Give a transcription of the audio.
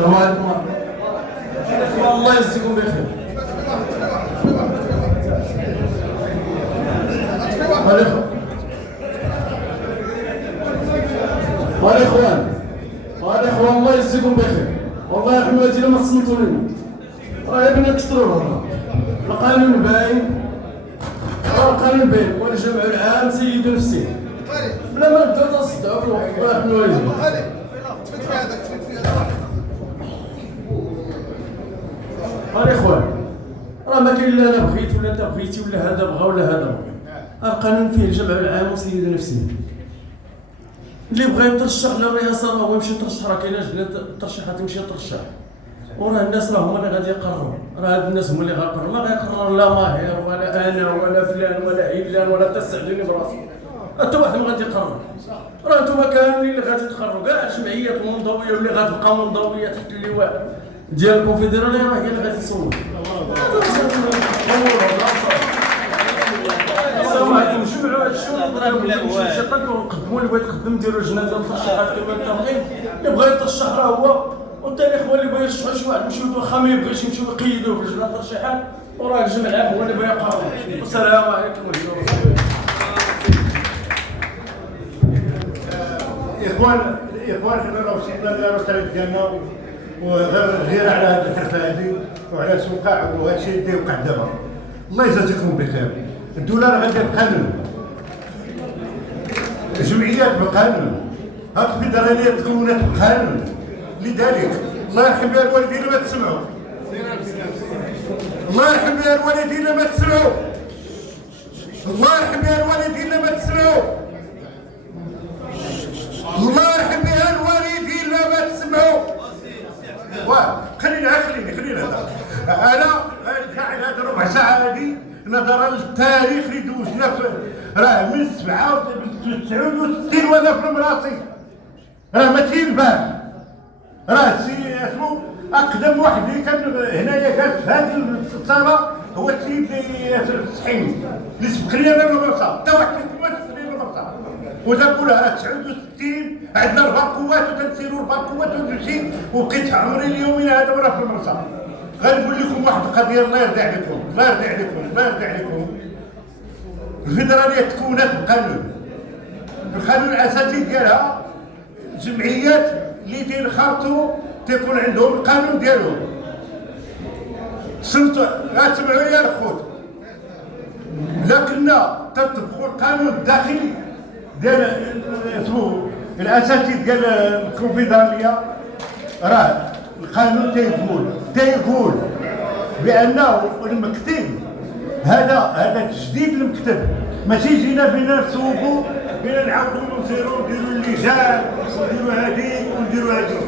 السلام عليكم. الله يجزيكم بخير. الاخوان الله يجزيكم بخير. والله يا حماتي ما تصنتوا لنا، راه يا بنا كثروا الهضره. القانون باين، القانون باين، والجمع العام سيد نفسه بلا ما نبداو تصدعوا في الوقت. الله يرحم الوالدين. الاخوان راه ما كاين لا انا بغيت ولا انت بغيتي ولا هذا بغى ولا هذا بغى. القانون فيه الجمع العام وسيد نفسه. اللي بغى يترشح للرئاسه راه هو يمشي يترشح، راه كاينه جبله الترشيحات يمشي يترشح، وراه الناس راه هما اللي غادي يقرروا. راه هاد الناس هما اللي غيقرروا، ما غيقرر لا ماهر ولا انا ولا فلان ولا علان ولا تسعدوني براسي. حتى واحد ما غادي يقرر. راه نتوما كاملين اللي غادي تقرروا، كاع الجمعيات المنضويه واللي غتبقى منضويه تحت اللواء ديال الكونفدراليه راه هي اللي غادي تصوت. السلام عليكم. جمعوا هادشي ونقدموا اللي بغا يتقدم، نديروا لجنه ديال الترشيحات كما التنظيم. اللي بغا يترشح راه هو، وحتى الاخوان اللي بغا يرشحوا شي واحد يمشيو واخا ما يبغيش يمشيو يقيدوه في لجنه الترشيحات، وراه الجمع العام هو اللي بغا يقرر. والسلام عليكم ورحمه الله. اخوان حنا راه وصلنا للرساله ديالنا، وغير على هذه الحرفه هذه وعلى سوقع وهذا الشيء اللي وقع دابا. الله يجازيكم بخير. الدوله راه غاديه بقانون، الجمعيات بقانون، هاد الفيدراليه تكونت بقانون. لذلك الله يرحم بها الوالدين ما تسمعوا، الله يرحم بها الوالدين ما تسمعوا، الله يرحم بها الوالدين ما تسمعوا، الله يرحم بها الوالدين ما تسمعوا. خلينا انا فاعل هذه الربع ساعه هذه نظرا للتاريخ اللي دوزنا راه من 69 وانا في مراسي، راه ماشي البارح، راه سي اسمو اقدم واحد اللي كان هنايا جالس في هذه الصاله هو السيد السحيمي اللي سبق لي انا المرسى، حتى واحد ما سبق لي المرسى. وتنقولها راه 69 عندنا 4 قوات وتنسيروا 4 قوات وتمشي، وبقيت عمري اليومين هذا وانا في المرسى. غنقول لكم واحد القضيه، الله يرضي عليكم، الله يرضي عليكم، الله يرضي عليكم. الفيدراليه تكونت بقانون، القانون الاساسي ديالها الجمعيات اللي تينخرطوا تيكون عندهم القانون ديالهم. سمعوا غتسمعوا لي الخوت، لكننا تطبقوا القانون الداخلي ديال اسمه الاساسي ديال الكونفدراليه. راه القانون تيقول بانه المكتب هذا تجديد المكتب، ماشي جينا بينا نسوقوا بينا نعاودوا نسيروا نديروا اللجان ونديروا هذيك ونديروا هذيك.